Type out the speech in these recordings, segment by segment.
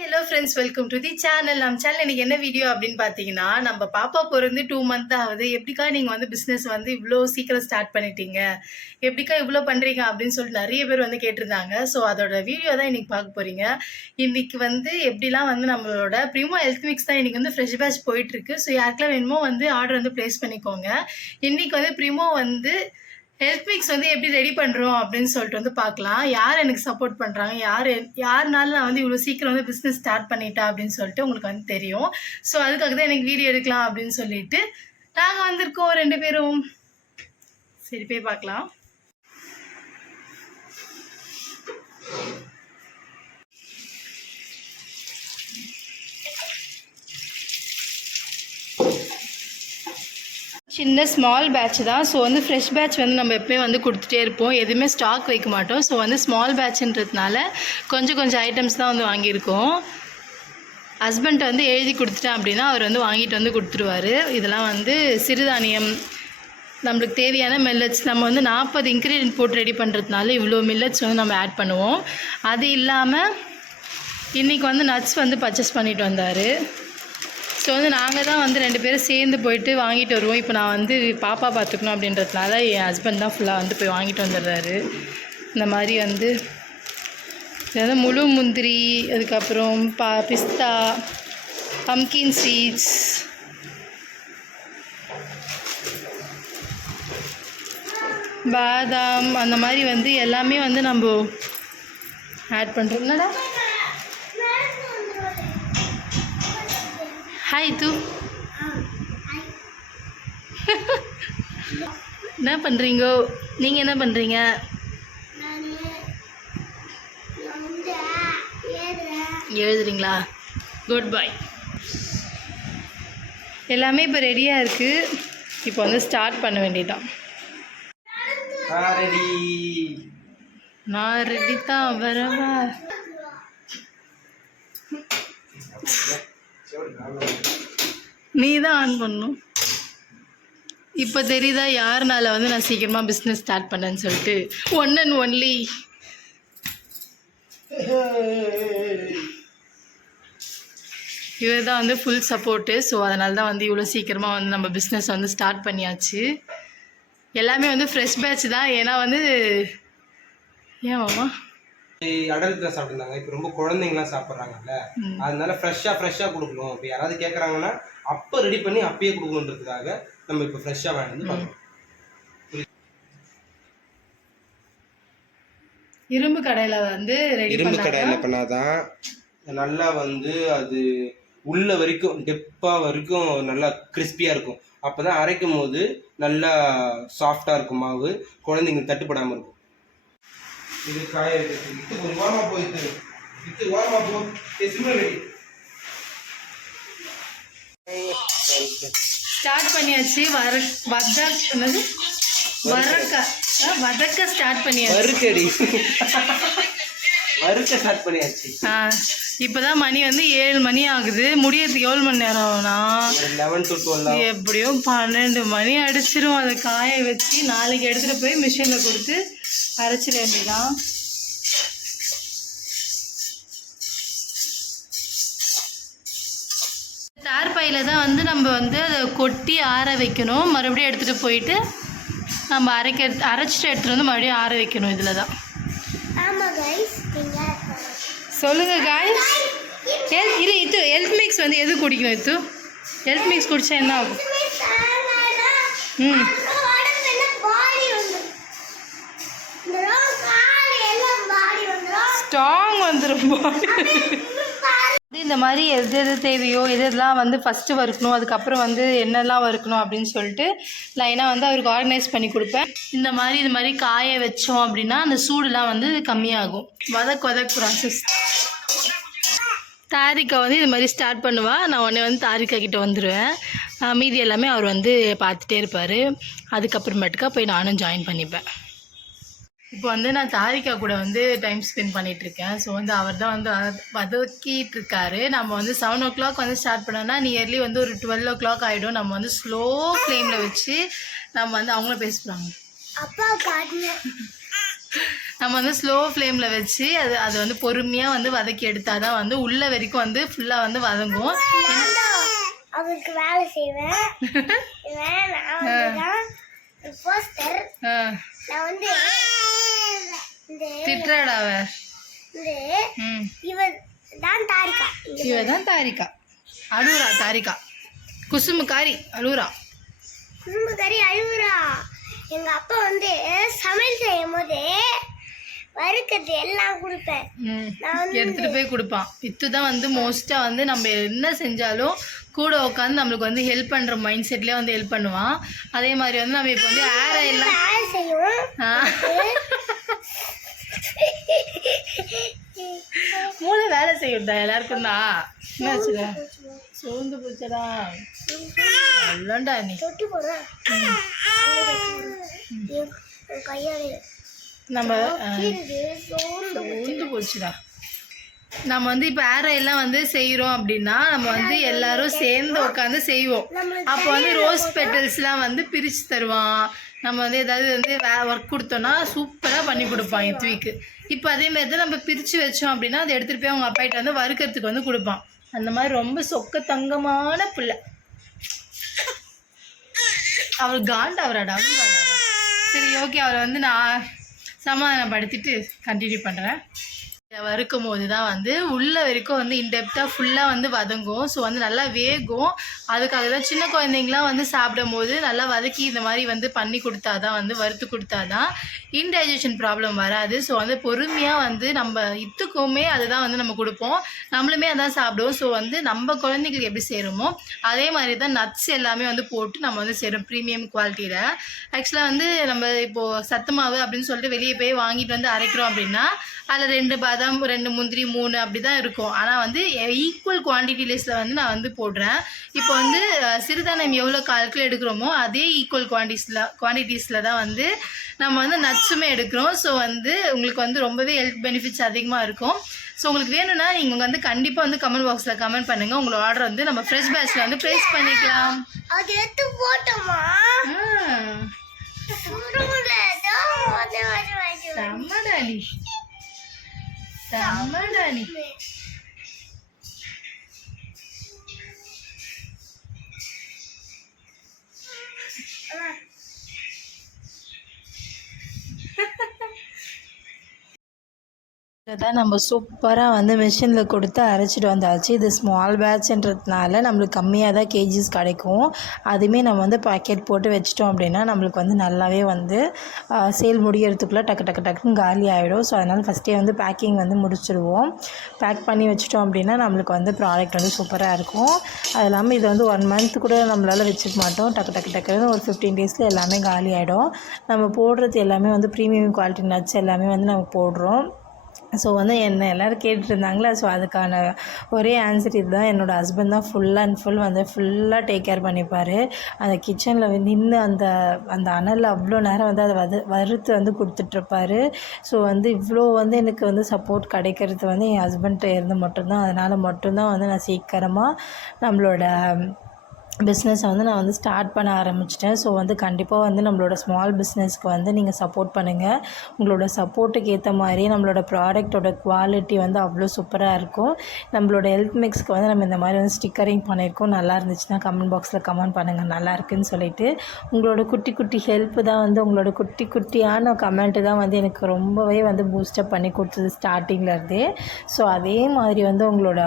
Hello friends, welcome to the channel. நம்ம channel இன்னைக்கு என்ன வீடியோ அப்படின்னு பார்த்தீங்கன்னா, நம்ம பாப்பா பிறந்து 2 மந்த் ஆகுது. எப்படிக்கா நீங்கள் வந்து பிஸ்னஸ் வந்து இவ்வளோ சீக்கிரம் ஸ்டார்ட் பண்ணிட்டீங்க, எப்படிக்கா இவ்வளோ பண்ணுறீங்க அப்படின்னு சொல்லிட்டு நிறைய பேர் வந்து கேட்டிருந்தாங்க. ஸோ அதோட வீடியோ தான் இன்னைக்கு பார்க்க போகிறீங்க. இன்னைக்கு வந்து எப்படிலாம் வந்து நம்மளோட ப்ரிமோ ஹெல்த் மிக்ஸ் தான் இன்னைக்கு வந்து ஃப்ரெஷ் பேட்ச் போயிட்டுருக்கு. ஸோ யாருக்கெல்லாம் வேணுமோ வந்து ஆர்டர் வந்து ப்ளேஸ் பண்ணிக்கோங்க. இன்னைக்கு வந்து ப்ரிமோ வந்து ஹெல்த் மிக்ஸ் வந்து எப்படி ரெடி பண்ணுறோம் அப்படின்னு சொல்லிட்டு வந்து பார்க்கலாம். யார் எனக்கு சப்போர்ட் பண்ணுறாங்க, யாருனால நான் வந்து இவ்வளோ சீக்கிரம் வந்து பிஸ்னஸ் ஸ்டார்ட் பண்ணிட்டேன் அப்படின்னு சொல்லிட்டு உங்களுக்கு வந்து தெரியும். ஸோ அதுக்காக தான் எனக்கு வீடியோ எடுக்கலாம் அப்படின்னு சொல்லிட்டு நாங்கள் வந்திருக்கோம் 2 பேரும். சரி, போய் பார்க்கலாம். சின்ன ஸ்மால் பேட்ச் தான். ஸோ வந்து ஃப்ரெஷ் பேட்ச் வந்து நம்ம எப்போயும் வந்து கொடுத்துட்டே இருப்போம், எதுவுமே ஸ்டாக் வைக்க மாட்டோம். ஸோ வந்து ஸ்மால் பேட்ச்ன்றதுனால கொஞ்சம் ஐட்டம்ஸ் தான் வந்து வாங்கியிருக்கோம். ஹஸ்பண்ட் வந்து எழுதி கொடுத்துட்டேன் அப்படின்னா அவர் வந்து வாங்கிட்டு வந்து கொடுத்துருவார். இதெல்லாம் வந்து சிறுதானியம், நம்மளுக்கு தேவையான மில்லட்ஸ். நம்ம வந்து 40 இன்க்ரீடியன்ட் போட்டு ரெடி பண்ணுறதுனால இவ்வளோ மில்லட்ஸ் வந்து நம்ம ஆட் பண்ணுவோம். அது இல்லாமல் இன்றைக்கி வந்து நட்ஸ் வந்து பர்ச்சேஸ் பண்ணிட்டு வந்தார். ஸோ வந்து நாங்கள் தான் வந்து 2 பேரும் சேர்ந்து போயிட்டு வாங்கிட்டு வருவோம். இப்போ நான் வந்து பாப்பா பார்த்துக்கணும் அப்படின்றதுனால என் ஹஸ்பண்ட் தான் ஃபுல்லாக வந்து போய் வாங்கிட்டு வந்துடுறாரு. இந்த மாதிரி வந்து அதாவது முழு முந்திரி, அதுக்கப்புறம் பிஸ்தா, பம்கின் சீட்ஸ், பாதாம், அந்த மாதிரி வந்து எல்லாமே வந்து நம்ம ஆட் பண்ணுறோம். என்னடா ஹாய் தூ, என்ன பண்ணுறீங்க? நீங்கள் என்ன பண்ணுறீங்க? எழுதுறீங்களா? குட் பாய். எல்லாமே இப்போ ரெடியாக இருக்குது. இப்போ வந்து ஸ்டார்ட் பண்ண வேண்டியதான். நான் ரெடி தான், வரவா? நீ தான் ஆன் பண்ணணும். இப்போ தெரியுதா யாருனால வந்து நான் சீக்கிரமாக பிஸ்னஸ் ஸ்டார்ட் பண்ணேன்னு சொல்லிட்டு? ஒன் அண்ட் ஒன்லி இவர் தான் வந்து ஃபுல் சப்போர்ட்டு. ஸோ அதனால தான் வந்து இவ்வளோ சீக்கிரமாக வந்து நம்ம பிஸ்னஸ் வந்து ஸ்டார்ட் பண்ணியாச்சு. எல்லாமே வந்து ஃப்ரெஷ் பேட்ச் தான். ஏன்னா வந்து ஏன் மாமா அடல்ட்ல சாப்பிட்டுருந்தாங்க, இப்போ ரொம்ப குழந்தைங்களாம் சாப்பிட்றாங்கல்ல, அதனால ஃப்ரெஷ்ஷாக கொடுக்கணும். இப்போ யாராவது கேட்குறாங்கன்னா அப்போ ரெடி பண்ணி அப்பயே கொடுக்கணுன்றதுக்காக நம்ம இப்போ ஃப்ரெஷ்ஷாக வாங்கி பார்க்கணும். இரும்பு கடையில் வந்து இரும்பு கடையில் பண்ணாதான் நல்லா வந்து அது உள்ள வரைக்கும் டெப்பாக வரைக்கும் நல்லா கிறிஸ்பியாக இருக்கும். அப்போ தான் அரைக்கும் போது நல்லா சாஃப்டாக இருக்கும் மாவு, குழந்தைங்களுக்கு தட்டுப்படாமல் இருக்கும். இது காய வைக்கிறது ஒரு வாரமா போயிட்டு இது வாரமா போ சிம்ரன் ஸ்டார்ட் பண்ணியாச்சு. வதக்க ஸ்டார்ட் பண்ணியாச்சு. வறுக்க ஸ்டார்ட் பண்ணியாச்சு. இப்போதான் மணி வந்து 7 மணி ஆகுது. முடியறதுக்கு எவ்வளோ மணி நேரம் ஆகும்னா 11 to 12 எப்படியும் 12 மணி அடிச்சிடும். அதை காய வச்சு நாளைக்கு எடுத்துகிட்டு போய் மிஷினில் கொடுத்து அரைச்சிட வேண்டியதான். தார்பாயில் தான் வந்து நம்ம வந்து அதை கொட்டி ஆற வைக்கணும். மறுபடியும் எடுத்துகிட்டு போயிட்டு நம்ம அரைச்சிட்டு எடுத்துகிட்டு வந்து மறுபடியும் ஆற வைக்கணும். இதில் தான். சொல்லுங்கள் காய்ஸ். இது ஹெல்த் மிக்ஸ் வந்து எது குடிக்கணும்? இது ஹெல்த் மிக்ஸ் குடித்தா என்ன ஆகும்? ஸ்ட்ராங் வந்துடும். இந்த மாதிரி எது தேவையோ எதெல்லாம் வந்து ஃபஸ்ட்டு வறுக்கணும், அதுக்கப்புறம் வந்து என்னெல்லாம் வறுக்கணும் அப்படின்னு சொல்லிட்டு லைனாக வந்து அவருக்கு ஆர்கனைஸ் பண்ணி கொடுப்பேன். இது மாதிரி காய வச்சோம் அப்படின்னா அந்த சூடுலாம் வந்து கம்மியாகும். வதக் ப்ராசஸ். தாரிக்கா வந்து இது மாதிரி ஸ்டார்ட் பண்ணுவா. நான் உடனே வந்து தாரிக்கா கிட்டே வந்துடுவேன். மீதி எல்லாமே அவர் வந்து பார்த்துட்டே இருப்பார். அதுக்கப்புறமேட்டுக்கா போய் நானும் ஜாயின் பண்ணிப்பேன். இப்போ வந்து நான் தாரிக்கா கூட வந்து டைம் ஸ்பெண்ட் பண்ணிகிட்ருக்கேன். ஸோ வந்து அவர் தான் வந்து வதக்கிட்டு இருக்காரு. நம்ம வந்து 7 o'clock வந்து ஸ்டார்ட் பண்ணோன்னா நியர்லி வந்து ஒரு 12 o'clock ஆகிடும். நம்ம வந்து ஸ்லோ ஃப்ளேமில் வச்சு நம்ம வந்து அவங்களும் பேசுகிறாங்க. அப்பா நம்ம வந்து ஸ்லோ ஃப்ளேமில் வச்சு அது வந்து பொறுமையாக வந்து வதக்கி எடுத்தால் தான் வந்து உள்ள வரைக்கும் வந்து ஃபுல்லாக வந்து வதங்கும். அவருக்கு வேலை செய்வேன். திட்டுறாடாவ. இவர் தான் தாரிகா. அழுவுறா தாரிகா. குசுமுக்காரி அழுவுறா. எங்க அப்பா வந்து சமையல் செய்யும் போது வறுக்கிறது எல்லாம் கொடுப்பேன். எடுத்துட்டு போய் கொடுப்பான். இத்து தான் வந்து மோஸ்ட்டாக வந்து நம்ம என்ன செஞ்சாலும் கூட உட்காந்து நம்மளுக்கு வந்து ஹெல்ப் பண்ணுற மைண்ட் செட்லேயே வந்து ஹெல்ப் பண்ணுவான். அதே மாதிரி வந்து நம்ம இப்போ வந்து எல்லாம் செய்யும். மூளை வேலை செய்யும்டா எல்லாருக்கும் தான். என்னாச்சுடா சோர்ந்து போச்சடா அல்லண்டா நீ நம்ம சோர்ந்து போச்சுடா. நம்ம வந்து இப்போ எல்லாம் வந்து செய்கிறோம் அப்படின்னா நம்ம வந்து எல்லாரும் சேர்ந்து உட்காந்து செய்வோம். அப்போ வந்து ரோஸ் பெட்டல்ஸ்லாம் வந்து பிரித்து தருவான். நம்ம வந்து ஏதாவது வந்து ஒர்க் கொடுத்தோன்னா சூப்பராக பண்ணி கொடுப்பான் இத்விக்கு. இப்போ அதேமாதிரி தான் நம்ம பிரித்து வச்சோம் அப்படின்னா அதை எடுத்துகிட்டு போய் அவங்க அப்பாயிட்ட வந்து வறுக்கிறதுக்கு வந்து கொடுப்பான். அந்த மாதிரி ரொம்ப சொக்க தங்கமான பிள்ளை. அவர் காண்ட் அவராடா. சரி ஓகே, அவரை வந்து நான் சமாதானப்படுத்திட்டு கண்டினியூ பண்ணுறேன். வறுக்கும் போது தான் வந்து உள்ள வரைக்கும் வந்து இன்டெப்த்தாக ஃபுல்லாக வந்து வதங்கும். ஸோ வந்து நல்லா வேகும். அதுக்காக தான் சின்ன குழந்தைங்களாம் வந்து சாப்பிடும் போது நல்லா வதக்கி இந்த மாதிரி வந்து பண்ணி கொடுத்தா தான் வந்து வறுத்து கொடுத்தா தான் இன்டைஜஷன் ப்ராப்ளம் வராது. ஸோ வந்து பொறுமையாக வந்து நம்ம இத்துக்குமே அதுதான் வந்து நம்ம கொடுப்போம். நம்மளுமே அதான் சாப்பிடுவோம். ஸோ வந்து நம்ம குழந்தைங்களுக்கு எப்படி செய்கிறோமோ அதே மாதிரி தான் நட்ஸ் எல்லாமே வந்து போட்டு நம்ம வந்து செய்கிறோம் ப்ரீமியம் குவாலிட்டியில். ஆக்சுவலாக வந்து நம்ம இப்போது சத்து மாவு அப்படின்னு சொல்லிட்டு வெளியே போய் வாங்கிட்டு வந்து அரைக்கிறோம் அப்படின்னா அதில் 2 பாதாம் 2 முந்திரி 3 அப்படி தான் இருக்கும். ஆனால் வந்து ஈக்குவல் குவான்டிட்டி லிஸ்ட்டில் வந்து நான் வந்து போடுறேன். இப்போ வந்து சிறுதானியம் எவ்வளோ கால்குலேட் எடுக்கிறோமோ அதே ஈக்குவல் குவான்டிட்டிஸில் தான் வந்து நம்ம வந்து நட்ஸுமே எடுக்கிறோம். ஸோ வந்து உங்களுக்கு வந்து ரொம்பவே ஹெல்த் பெனிஃபிட்ஸ் அதிகமாக இருக்கும். ஸோ உங்களுக்கு வேணும்னா நீங்கள் வந்து கண்டிப்பாக வந்து கமெண்ட் பாக்ஸில் கமெண்ட் பண்ணுங்கள். உங்களோட ஆர்டர் வந்து நம்ம ஃப்ரெஷ் பேட்ச்சில் வந்து ப்ளேஸ் பண்ணிக்கலாம். சம்மடானி தான் நம்ம சூப்பராக வந்து மிஷினில் கொடுத்து அரைச்சிட்டு வந்தாச்சு. இது ஸ்மால் பேட்ச்ன்றதுனால நம்மளுக்கு கம்மியாக தான் கேஜிஸ் கிடைக்கும். அதுவுமே நம்ம வந்து பாக்கெட் போட்டு வச்சிட்டோம் அப்படின்னா நம்மளுக்கு வந்து நல்லாவே வந்து சேல் முடிகிறதுக்குள்ளே டக்குன்னு காலி ஆகிடும். ஸோ அதனால் ஃபஸ்ட்டே வந்து பேக்கிங் வந்து முடிச்சிடுவோம். பேக் பண்ணி வச்சிட்டோம் அப்படின்னா நம்மளுக்கு வந்து ப்ராடக்ட் வந்து சூப்பராக இருக்கும். அது இல்லாமல் இது வந்து 1 மந்த் கூட நம்மளால் வச்சுக்க மாட்டோம். டக்குன்னு ஒரு 15 டேஸில் எல்லாமே காலி ஆகிடும். நம்ம போடுறது எல்லாமே வந்து ப்ரீமியம் குவாலிட்டி நட்ஸ் எல்லாமே வந்து நம்ம போடுறோம். ஸோ வந்து என்ன எல்லோரும் கேட்டுருந்தாங்களே. ஸோ அதுக்கான ஒரே ஆன்சர் இது தான். என்னோடய ஹஸ்பண்ட் தான் ஃபுல் வந்து ஃபுல்லாக டேக் கேர் பண்ணிப்பார். அந்த கிச்சனில் நின்று அந்த அனலில் அவ்வளோ நேரம் வந்து அதை வறுத்து வந்து கொடுத்துட்ருப்பாரு. ஸோ வந்து இவ்வளோ வந்து எனக்கு வந்து சப்போர்ட் கிடைக்கிறது வந்து என் ஹஸ்பண்ட்கிட்ட இருந்து மட்டும்தான். அதனால் மட்டும்தான் வந்து நான் சீக்கிரமாக நம்மளோட பிஸ்னஸை வந்து நான் வந்து ஸ்டார்ட் பண்ண ஆரம்பிச்சிட்டேன். ஸோ வந்து கண்டிப்பாக வந்து நம்மளோட ஸ்மால் பிஸ்னஸ்க்கு வந்து நீங்கள் சப்போர்ட் பண்ணுங்கள். உங்களோட சப்போர்ட்டுக்கு ஏற்ற மாதிரி நம்மளோட ப்ராடக்டோட குவாலிட்டி வந்து அவ்வளோ சூப்பராக இருக்கும். நம்மளோட ஹெல்த் மிக்ஸ்க்கு வந்து நம்ம இந்த மாதிரி வந்து ஸ்டிக்கரிங் பண்ணியிருக்கோம். நல்லா இருந்துச்சுன்னா கமெண்ட் பாக்ஸில் கமெண்ட் பண்ணுங்கள் நல்லா இருக்குன்னு சொல்லிட்டு. உங்களோட குட்டி ஹெல்ப்பு தான் வந்து உங்களோட குட்டியான கமெண்ட்டு தான் வந்து எனக்கு ரொம்பவே வந்து பூஸ்டப் பண்ணி கொடுத்தது ஸ்டார்டிங்லேருந்தே. ஸோ அதே மாதிரி வந்து உங்களோட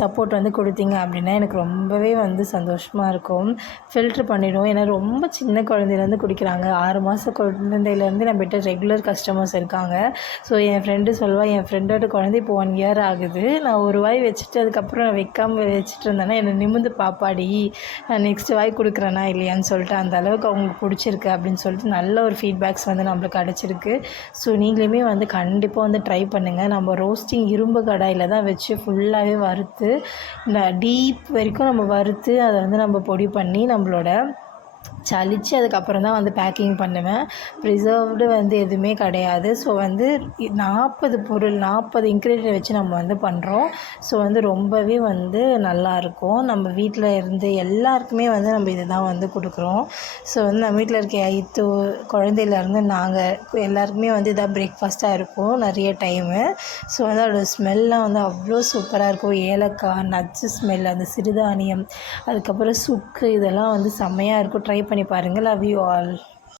சப்போர்ட் வந்து கொடுத்தீங்க அப்படின்னா எனக்கு ரொம்பவே வந்து சந்தோஷமாக இருக்கும். ஃபில்ட்ரு பண்ணிவிடுவோம். ஏன்னா ரொம்ப சின்ன குழந்தையிலேருந்து குடிக்கிறாங்க. 6 மாத குழந்தையிலேருந்து நம்மகிட்ட ரெகுலர் கஸ்டமர்ஸ் இருக்காங்க. ஸோ என் ஃப்ரெண்டு சொல்லுவாள், என் ஃப்ரெண்டோட குழந்தை இப்போ 1 இயர் ஆகுது. நான் ஒரு வாய் வச்சுட்டு அதுக்கப்புறம் நான் வைக்காமல் வச்சுட்டு இருந்தேன்னா என்னை நிமிந்து பாப்பாடி நான் நெக்ஸ்ட் வாய் கொடுக்குறேனா இல்லையான்னு சொல்லிட்டு அந்த அளவுக்கு அவங்களுக்கு பிடிச்சிருக்கு அப்படின்னு சொல்லிட்டு நல்ல ஒரு ஃபீட்பேக்ஸ் வந்து நம்மளுக்கு கிடச்சிருக்கு. ஸோ நீங்களுமே வந்து கண்டிப்பாக வந்து ட்ரை பண்ணுங்கள். நம்ம ரோஸ்டிங் இரும்பு கடாயில் தான் வச்சு ஃபுல்லாகவே வறுத்து டீப் வரைக்கும் நம்ம வறுத்து அதை வந்து நம்ம பொடி பண்ணி நம்மளோட சலிச்சு அதுக்கப்புறம் தான் வந்து பேக்கிங் பண்ணுவேன். ப்ரிசர்வ்டு வந்து எதுவுமே கிடையாது. ஸோ வந்து 40 இன்க்ரீடியன்ட் வச்சு நம்ம வந்து பண்ணுறோம். ஸோ வந்து ரொம்பவே வந்து நல்லாயிருக்கும். நம்ம வீட்டில் இருந்து எல்லாருக்குமே வந்து நம்ம இது தான் வந்து கொடுக்குறோம். ஸோ வந்து நம்ம வீட்டில் இருக்க குழந்தையிலேருந்து நாங்கள் எல்லாருக்குமே வந்து இதான் பிரேக்ஃபாஸ்ட்டாக இருக்கும் நிறைய டைமு. ஸோ வந்து அதோட ஸ்மெல்லாம் வந்து அவ்வளோ சூப்பராக இருக்கும். ஏலக்காய், நட்ஸு ஸ்மெல், அந்த சிறுதானியம், அதுக்கப்புறம் சுக்கு, இதெல்லாம் வந்து செம்மையாக இருக்கும். ட்ரை பண்ணி பாருங்கள். Love you all.